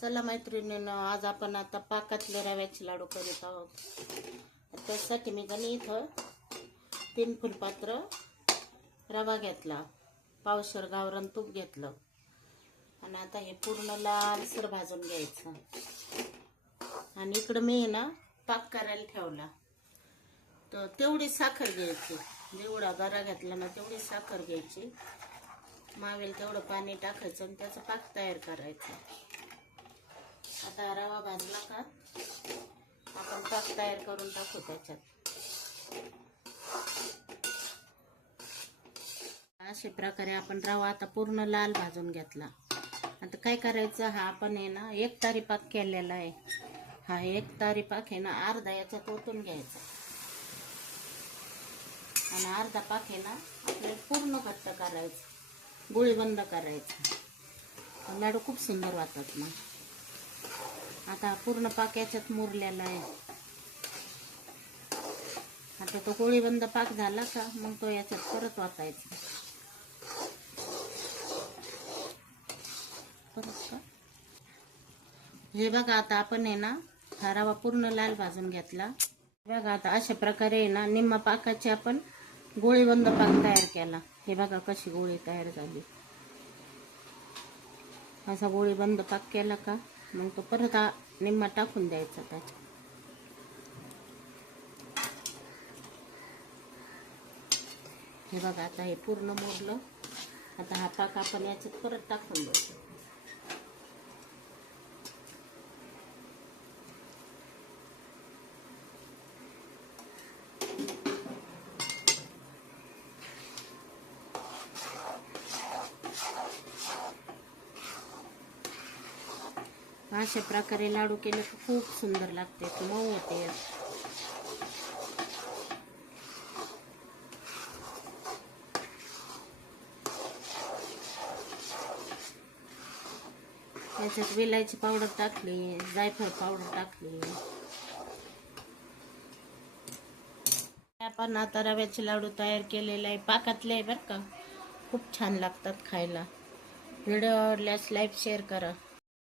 चला मैत्रिणींनो, आज आपण आता पाकातले रव्याचे लाडू करीत आहोत. त्यासाठी मी गणी इथं 3 फुलपात्र रवा घेतला, पावशेर गावरान तूप घेतलं आणि आता हे पूर्ण लालसर भाजून घ्यायचं. आणि इकडं मी ना पाक करायला ठेवला. तर तेवढी साखर घ्यायची, जेवढा गरा घेतला ना तेवढी साखर घ्यायची, मावेल तेवढं पाणी टाकायचं आणि त्याचा पाक तयार करायचा. आता रवा भाजला का आपण पाक तयार करून टाकू त्याच्यात. अशा प्रकारे आपण रवा आता पूर्ण लाल भाजून घेतला. आता काय करायचं, हा आपण आहे ना 1 तारी पाक केलेला आहे. हा 1 तारी पाक आहे ना अर्धा याच्यात ओतून घ्यायचा आणि अर्धा पाक आहे ना आपल्याला पूर्ण घट्ट करायचं, गुळी बंद करायचं. लाडू खूप सुंदर वाटतात ना. आता पूर्ण पाक याच्यात मुरलेला आहे. आता तो गोळीबंद पाक झाला का मग तो याच्यात परत वाटायचा. हे बघा, आता आपण आहे ना हा रवा पूर्ण लाल भाजून घेतला. बघा आता अशा प्रकारे आहे ना निम्मा पाकाची आपण गोळीबंद पाक तयार केला. हे बघा कशी गोळी तयार झाली. असा गोळीबंद पाक केला का मग तो परत निम्मा टाकून द्यायचा त्याच्यात. हे बघा आता हे पूर्ण मोडलं. आता हा पाक आपण याच्यात परत टाकून द्यायचा. अशा प्रकारे लाडू केले तर खूप सुंदर लागते, मऊ होते. त्याच्यात वेलायची पावडर टाकली, जायफळ पावडर टाकली. आपण आता रव्याचे लाडू तयार केलेले आहे, पाकातले आहे बरं का. खूप छान लागतात खायला. व्हिडिओ आवडल्यास लाईक शेअर करा.